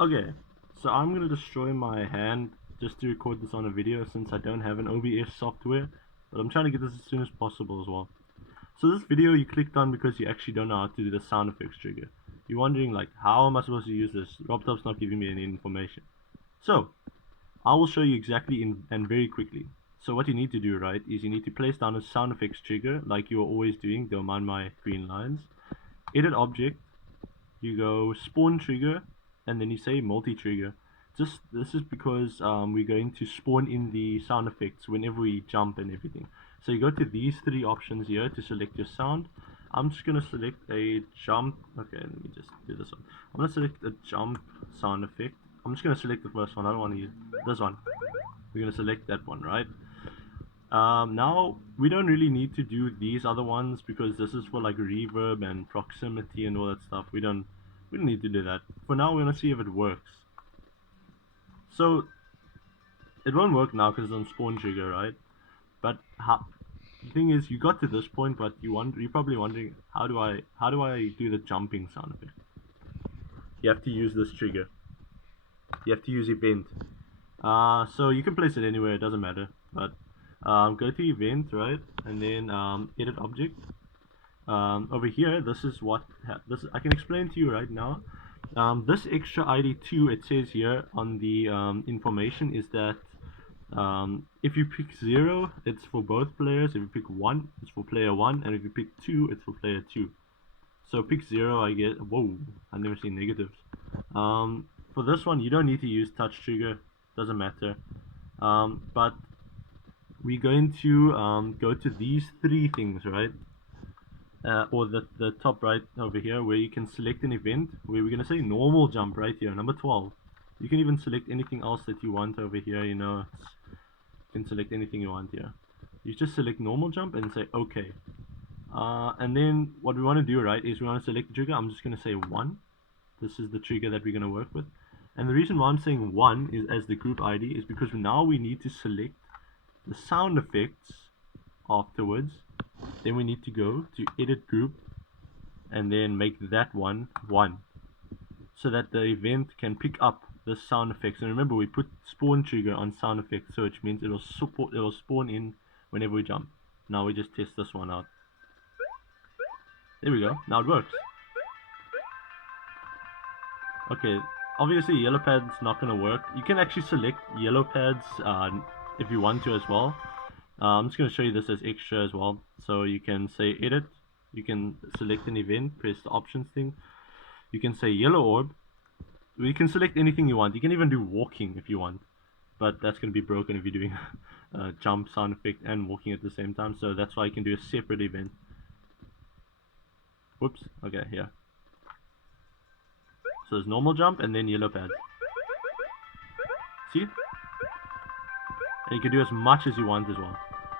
Okay, so I'm gonna destroy my hand just to record this on a video since I don't have an OBS software, but I'm trying to get this as soon as possible as well. So this video you clicked on because you actually don't know how to do the sound effects trigger. You're wondering like, how am I supposed to use this? RobTop's not giving me any information. So, I will show you exactly and very quickly. So what you need to do, right, is you need to place down a sound effects trigger like you are always doing. Don't mind my green lines. Edit object, you go spawn trigger, and then you say multi-trigger. This is because we're going to spawn in the sound effects whenever we jump and everything. So you go to these three options here to select your sound. I'm just gonna select a jump. Okay, let me just do this one. I'm gonna select a jump sound effect. I'm just gonna select the first one. I don't want to use this one. We're gonna select that one, right? Now we don't really need to do these other ones because this is for like reverb and proximity and all that stuff. We don't need to do that. For now, we're gonna see if it works. So it won't work now because it's on spawn trigger, right? But the thing is, you got to this point, but you're probably wondering how do I do the jumping sound effect? You have to use this trigger. You have to use event. So you can place it anywhere, it doesn't matter. But go to event, right, and then edit object. Over here, this is what I can explain to you right now. This extra ID2, it says here on the information, is that if you pick 0, it's for both players. If you pick 1, it's for player 1, and if you pick 2, it's for player 2. So pick 0, I get. Whoa, I've never seen negatives. For this one, you don't need to use touch trigger, doesn't matter. But we're going to go to these three things, right? Or the top right over here, where you can select an event, where we're going to say normal jump right here, number 12. You can even select anything else that you want over here, you know, you can select anything you want here. You just select normal jump and say OK. And then what we want to do, right, is we want to select the trigger. I'm just going to say 1. This is the trigger that we're going to work with. And the reason why I'm saying 1 is as the group ID is because now we need to select the sound effects afterwards. Then we need to go to edit group and then make that one 1 so that the event can pick up the sound effects. And remember, we put spawn trigger on sound effects search, means it will spawn in whenever we jump. Now we just test this one out. There we go, now it works. Okay, obviously yellow pad's not gonna work. You can actually select yellow pads if you want to as well. I'm just going to show you this as extra as well. So you can say edit, you can select an event, press the options thing. You can say yellow orb. You can select anything you want. You can even do walking if you want, but that's going to be broken if you're doing a jump sound effect and walking at the same time. So that's why you can do a separate event. Whoops. Okay, here. So there's normal jump and then yellow pad. See? And you can do as much as you want as well.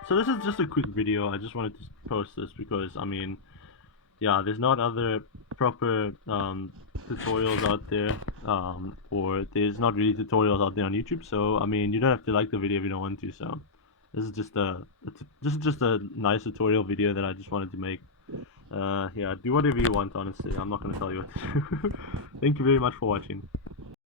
So this is just a quick video. I just wanted to post this because, I mean, yeah, there's not other proper tutorials out there, or there's not really tutorials out there on YouTube. So I mean, you don't have to like the video if you don't want to. So this is just a nice tutorial video that I just wanted to make. Yeah, do whatever you want. Honestly, I'm not gonna tell you what to do. Thank you very much for watching.